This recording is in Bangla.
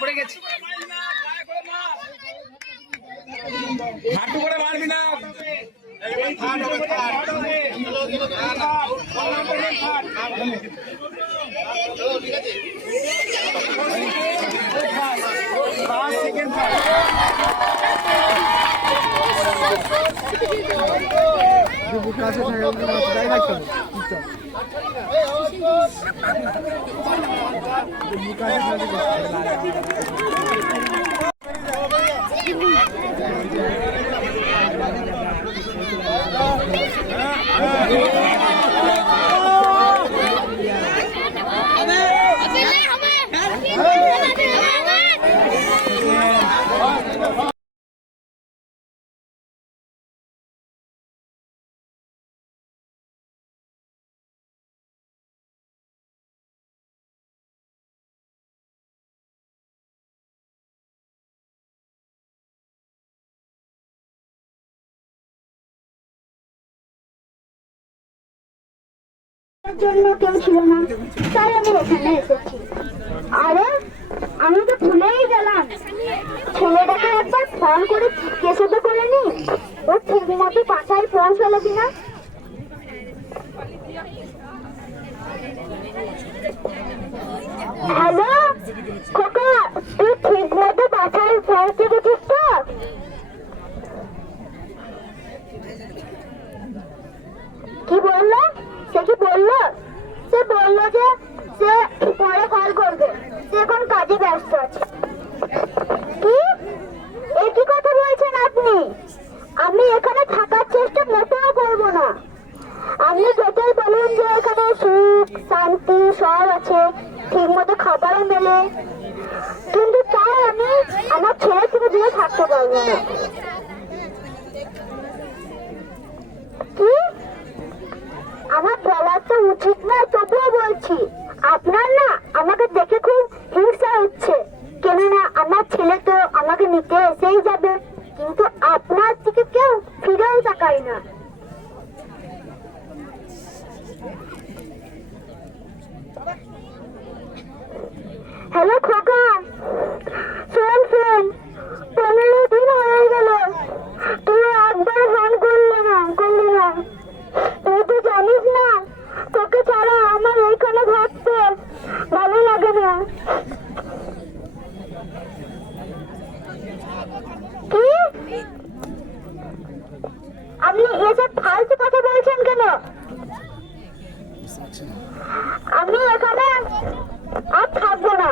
পড়ে গেছে, হাঁটু করে মারবি না। জন্য কেউ ছিল না, তাই আমি এখানে এসেছি। আরে আমি তো ভুলেই গেলাম, ছেলেটাকে একবার ফোন করে জিজ্ঞেস তো করে নি ও ঠিক মতো বাসায় পৌঁছালো কিনা। হ্যালো খোকা, তুই ঠিক মতো বাসায় পৌঁছে গেছিস তো? কি বললো? সে কি বললো? সে বললো যে সে পরে কল করবে, সে এখন কাজে ব্যস্ত আছে। কি একই কথা বলছেন আপনি? আমি এখানে থাকার চেষ্টা মোটেও করবো না। আপনি যেটাই বলুন যে এখানে সুখ শান্তি সব আছে, ঠিক মতো খাবারও মেলে, কিন্তু তাই আমি আমার ছেলে থেকে দূরে থাকতে পারবো না। কি আমার বলার তো উচিত না, তবুও বলছি, আপনার না আমাকে দেখে খুব হিংসা হচ্ছে, কেননা আমার ছেলে তো আমাকে নিতে এসেই যাবে, কিন্তু আপনার দিকে কেউ ফিরেও তাকায় না। হ্যালো খোকা, শোন শোন, 15 দিন হয়ে গেল তুই একবার ফোন করলি না। তুই তো জানিস না তোকে ছাড়া আমার এইখানে থাকতে ভালো লাগে না। কি আপনি এসব ফালতু কথা বলছেন কেন? আমি এখানে আর থাকবো না।